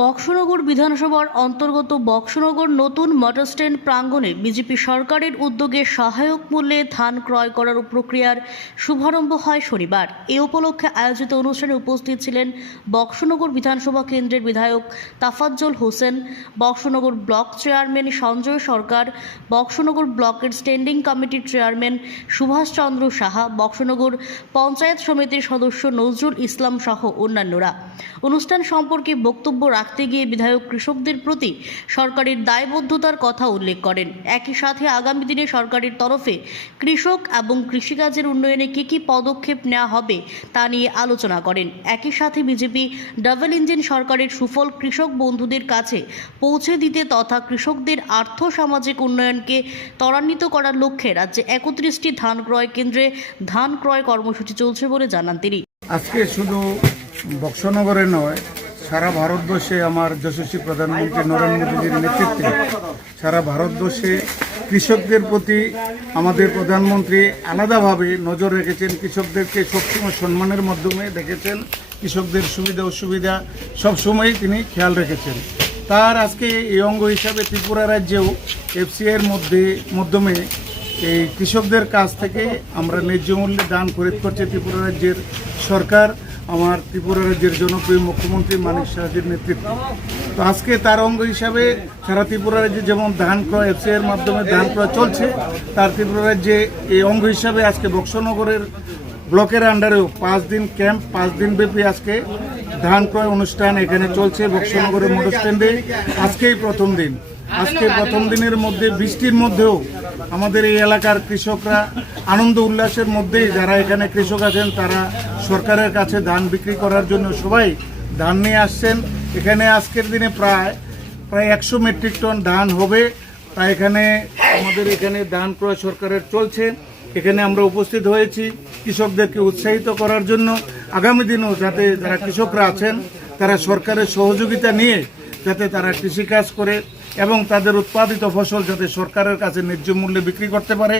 বক্সনগর বিধানসভার অন্তর্গত বক্সনগর নতুন মোটর স্ট্যান্ড প্রাঙ্গণে বিজেপি সরকারের উদ্যোগে সহায়ক মূল্যে ধান ক্রয় করার প্রক্রিয়ার শুভারম্ভ হয় শনিবার। এ উপলক্ষে আয়োজিত অনুষ্ঠানে উপস্থিত ছিলেন বক্সনগর বিধানসভা কেন্দ্রের বিধায়ক তাফাজ্জল হোসেন, বক্সনগর ব্লক চেয়ারম্যান সঞ্জয় সরকার, বক্সনগর ব্লকের স্ট্যান্ডিং কমিটির চেয়ারম্যান সুভাষচন্দ্র সাহা, বক্সনগর পঞ্চায়েত সমিতির সদস্য নজরুল ইসলাম সহ অন্যান্যরা। অনুষ্ঠান সম্পর্কে বক্তব্য রাখতে গিয়ে বিধায়ক কৃষকদের প্রতি সরকারের দায়বদ্ধতার কথা উল্লেখ করেন। একই সাথে আগামী দিনে সরকারের তরফে কৃষক এবং কৃষিকাজের উন্নয়নে কী কী পদক্ষেপ নেওয়া হবে তা নিয়ে আলোচনা করেন। একই সাথে বিজেপি ডাবল ইঞ্জিন সরকারের সুফল কৃষক বন্ধুদের কাছে পৌঁছে দিতে তথা কৃষকদের আর্থ সামাজিক উন্নয়নকে ত্বরান্বিত করার লক্ষ্যে রাজ্যে একত্রিশটি ধান ক্রয় কেন্দ্রে ধান ক্রয় কর্মসূচি চলছে বলে জানান তিনি। আজকে শুধু বক্সনগরে নয় সারা ভারতবর্ষে আমার যশস্বী প্রধানমন্ত্রী নরেন্দ্র মোদীর নেতৃত্বে, সারা ভারতবর্ষে কৃষকদের প্রতি আমাদের প্রধানমন্ত্রী আলাদাভাবে নজর রেখেছেন। কৃষকদেরকে সবসময় সম্মানের মাধ্যমে দেখেছেন। কৃষকদের সুবিধা, অসুবিধা সবসময়ই তিনি খেয়াল রেখেছেন। তার আজকে এই অঙ্গ হিসাবে ত্রিপুরা রাজ্যেও এফসিআইয়ের মধ্যে, মাধ্যমে এই কৃষকদের কাছ থেকে আমরা ন্যায্য মূল্যে দান খরিদ করছে ত্রিপুরা রাজ্যের সরকার। আমার ত্রিপুরা রাজ্যের জনপ্রিয় মুখ্যমন্ত্রী মানিক সাহাজির নেতৃত্বে। তো আজকে তার অঙ্গ হিসাবে সারা ত্রিপুরা রাজ্যে যেমন ধান ক্রয় এফসিআইয়ের মাধ্যমে ধান ক্রয় চলছে, তার ত্রিপুরা রাজ্যে এই অঙ্গ হিসাবে আজকে বক্সনগরের ব্লকের আন্ডারেও পাঁচ দিন ক্যাম্প, পাঁচ দিন ব্যাপী আজকে ধান ক্রয় অনুষ্ঠান এখানে চলছে বক্সনগরের মোটর স্ট্যান্ডে আজকেই প্রথম দিন। আজকে প্রথম দিনের মধ্যে, বৃষ্টির মধ্যেও আমাদের এই এলাকার কৃষকরা আনন্দ উল্লাসের মধ্যেই যারা এখানে কৃষক আছেন, তারা সরকারের কাছে ধান বিক্রি করার জন্য সবাই ধান নিয়ে আসছেন। এখানে আজকের দিনে প্রায় প্রায় একশো মেট্রিক টন ধান হবে। তাই এখানে আমাদের এখানে ধান ক্রয় সরকারের চলছে। এখানে আমরা উপস্থিত হয়েছি কৃষকদেরকে উৎসাহিত করার জন্য। আগামী দিনেও যাতে যারা কৃষকরা আছেন, তারা সরকারের সহযোগিতা নিয়ে যাতে তারা কৃষিকাজ করে এবং তাদের উৎপাদিত ফসল যাতে সরকারের কাছে ন্যায্য মূল্যে বিক্রি করতে পারে